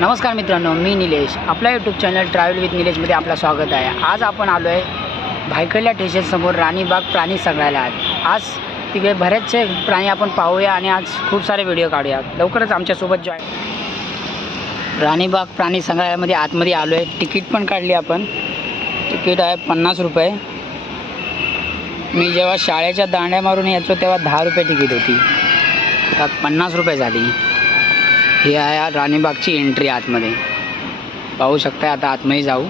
नमस्कार मित्रांनो मी निलेश. आपल्या यूट्यूब चॅनल ट्रॅव्हल विथ निलेशमध्ये आपलं स्वागत आहे. आज आपण आलो आहे भायखळ्या स्टेशनसमोर राणीबाग प्राणी संग्रहालयात आज तिकडे बरेचसे प्राणी आपण पाहूया आणि आज खूप सारे व्हिडिओ काढूया. लवकरच आमच्यासोबत जॉईन राणीबाग प्राणी संग्रहालयामध्ये आतमध्ये आलो आहे तिकीट पण काढली आपण. तिकीट आहे पन्नास रुपये. मी जेव्हा शाळेच्या दांड्या मारून यायचो तेव्हा दहा रुपये तिकीट होती. आता पन्नास रुपये झाली. ही आहे राणीबागची एंट्री आतमध्ये. पाहू शकता आता आतमध्ये जाऊ.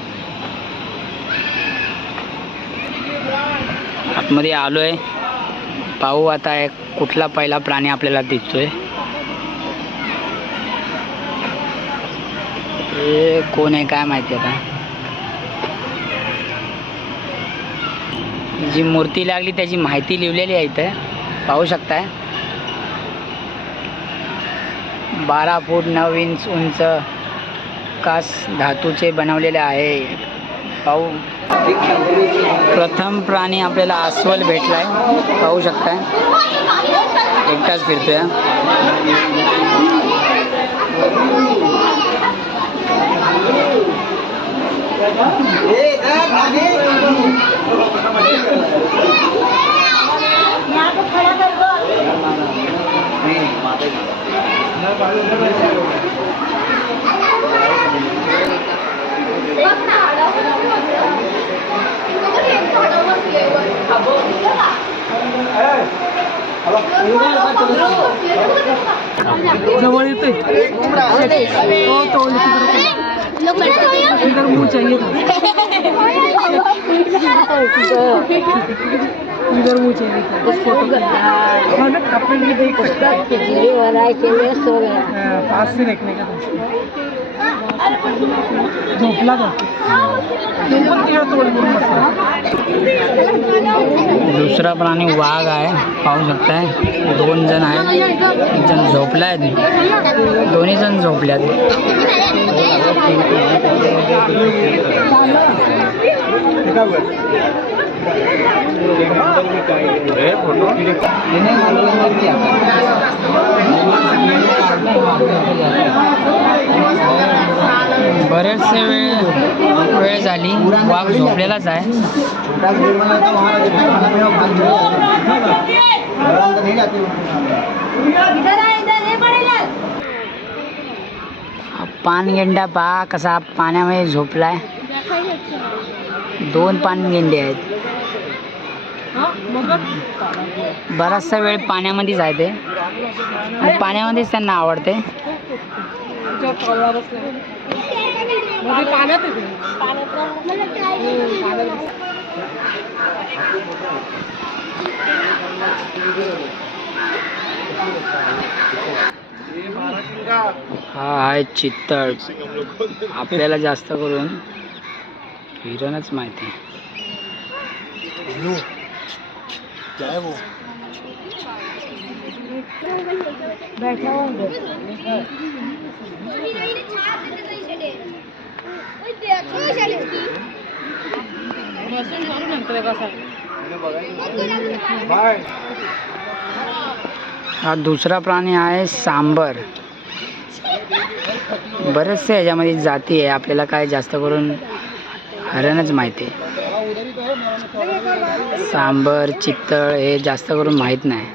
आतमध्ये आलो आहे पाहू आता एक कुठला पहिला प्राणी आपल्याला दिसतोय. हे कोण आहे काय माहिती आता. जी मूर्ती लागली त्याची माहिती लिहिलेली आहे इथे. पाहू शकताय. बारा फूट नऊ इंच उंच कास धातूचे बनवलेले आहे. पाहू. प्रथम प्राणी आपल्याला अस्वल भेटलाय. पाहू शकताय. एकटाच फिरतोय. जवळ येते तो तो इधर मुंह चाहिए इधर मुंह चाहिए था उस फोटो का हाँ ना कपड़े भी देख सकते हैं हाँ, पास से देखने का था झोपला का पण तिला तोड बोल दुसरा प्राणी वाघ आहे पाहू शकताय. दोन जण आहेत. एक जण झोपला आहे दोन्ही जण झोपल्यात. बरेचसे वेळ वेळ झाली. वाघ झोपलेलाच आहे. पानगेंडा पहा कसा पाण्यामध्ये झोपलाय. दोन पानगेंडे आहेत. बराचसा वेळ पाण्यामध्येच आहे ते आणि पाण्यामध्येच त्यांना आवडते. हा आहे चित्तळ. आपल्याला जास्त करून हिरणच माहिती. आहे. हा दुसरा प्राणी आहे सांबर. बरेचसे ह्याच्यामध्ये जाती आहे. आपल्याला काय जास्त करून हरणच माहिती आहे. सांबर चितळ हे जास्त करून माहीत नाही.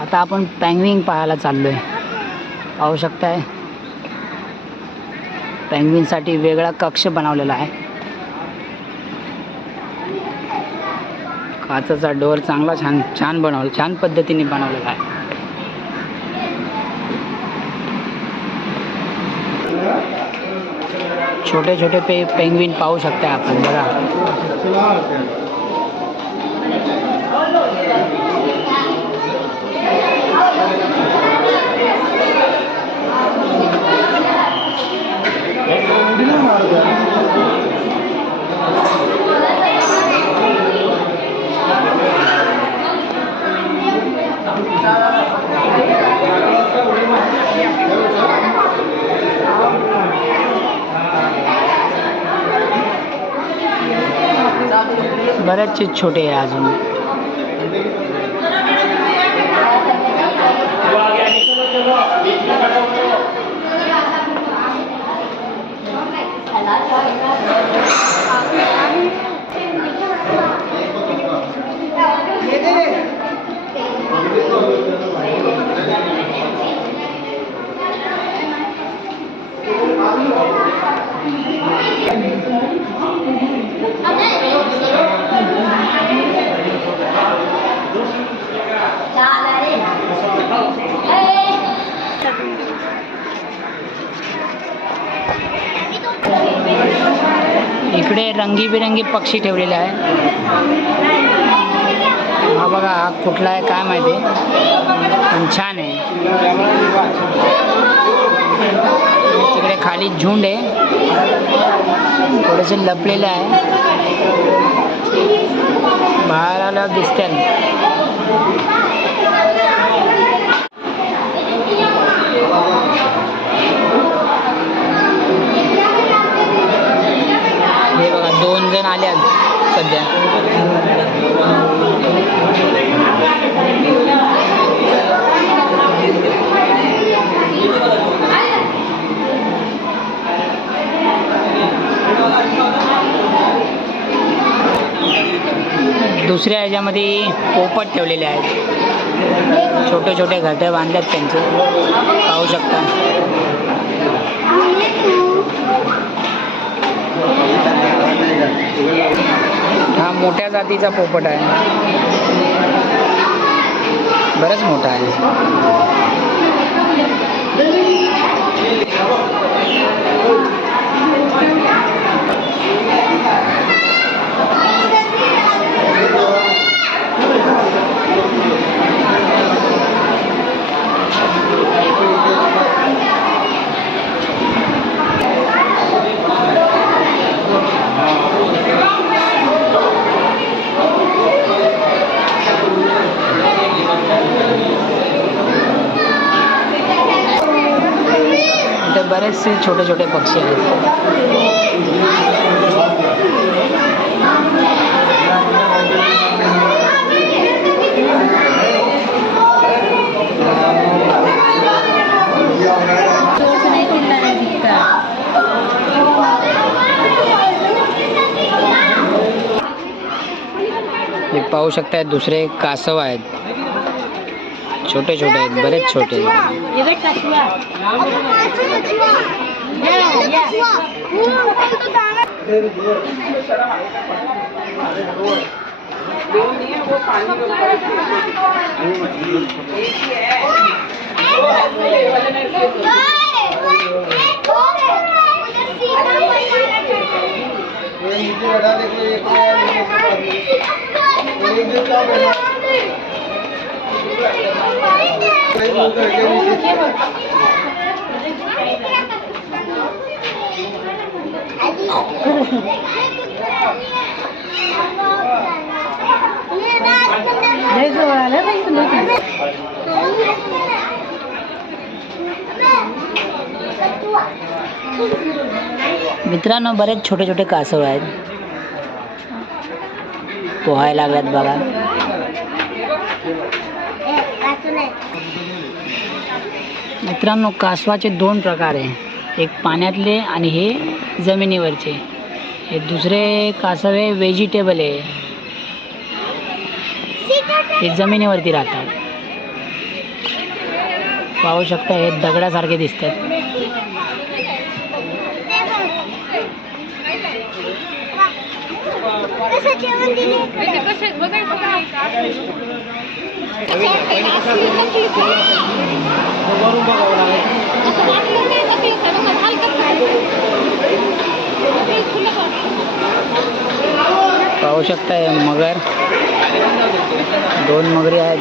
आता आपण पँगविंग पाहायला चाललो आहे पाहू शकताय? पँगविनसाठी वेगळा कक्ष बनवलेला आहे. काचाचा डोर चांगला छान छान बनवला छान पद्धतीने बनवलेला आहे. छोटे छोटे पे पेंग्विन पाहू शकता आपण बघा. बरेचसे छोटे आहे अजून. इकडे रंगीबिरंगी पक्षी ठेवलेले आहे. हा बघा हा कुठला आहे काय माहिती? पण छान आहे. तिकडे खाली झुंड आहे. थोडस लपलेलं आहे. बाहेर आल्यावर दिसतील जण आले आहेत सध्या. दुसऱ्या ह्याच्यामध्ये पोपट ठेवलेले आहेत. छोटे छोटे घरटे बांधल्यात त्यांचे. पाहू शकता. हा मोठ्या जातीचा पोपट आहे. बरंच मोठा आहे. इथे से छोटे छोटे पक्षी हैं। हे पाहू शकताय दुसरे कासव आहेत छोटे छोटे आहेत बरेच छोटे आहेत. लय जवळ आलं ना इथं लोकं. मित्रांनो बरेच छोटे छोटे कासव आहेत. पोहायला लागल्यात बघा. मित्रांनो कासवाचे दोन प्रकार आहे. एक पाण्यातले आणि हे जमिनीवरचे. हे दुसरे कासवे व्हेजिटेबल आहे. हे जमिनीवरती राहतात. पाहू शकता हे दगडासारखे दिसतात. पाहू हे मगर दोन मगरी आहेत.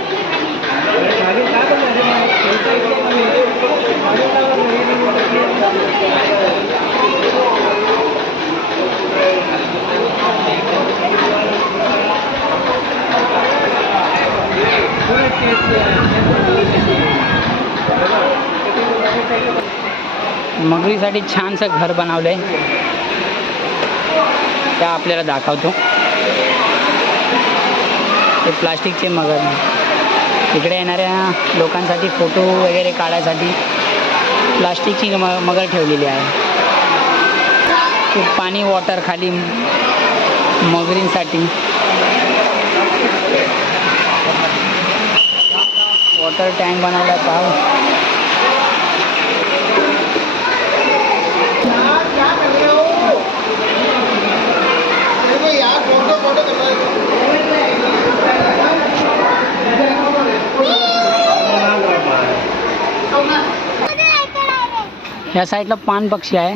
मगरीसाठी छानसं घर बनवलं आहे त्या आपल्याला दाखवतो. ते प्लास्टिकचे मगर. इकडे येणाऱ्या लोकांसाठी फोटो वगैरे काढायसाठी प्लास्टिकची म मगर ठेवलेली आहे. खूप पाणी वॉटर खाली मगरींसाठी. वॉटर टँक बनवला पाव या साईडला पान पक्षी आहे।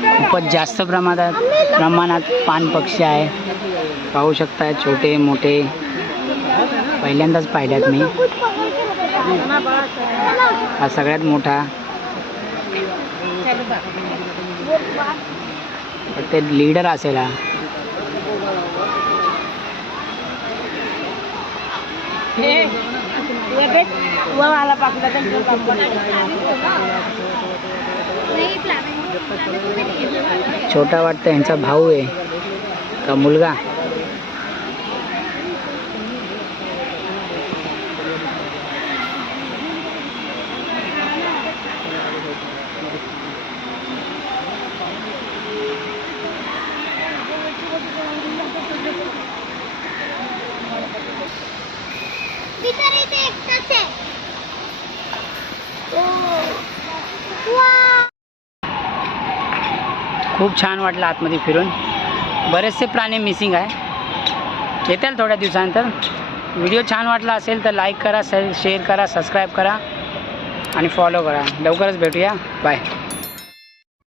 खूपच जास्त प्रमाणात प्रमाणात पान पक्षी आहे. पाहू शकता छोटे मोठे. पहिल्यांदाच पाहिल्यात मी. हा सगळ्यात मोठा. ते लीडर असेल हा. छोटा वाटतं यांचा भाऊ आहे का मुलगा? खूप छान वाटलं आतमध्ये फिरून. बरेचसे प्राणी मिसिंग आहे. येतील थोड्या दिवसानंतर. व्हिडिओ छान वाटला असेल तर लाईक करा शेअर करा सबस्क्राईब करा आणि फॉलो करा. लवकरच भेटूया. बाय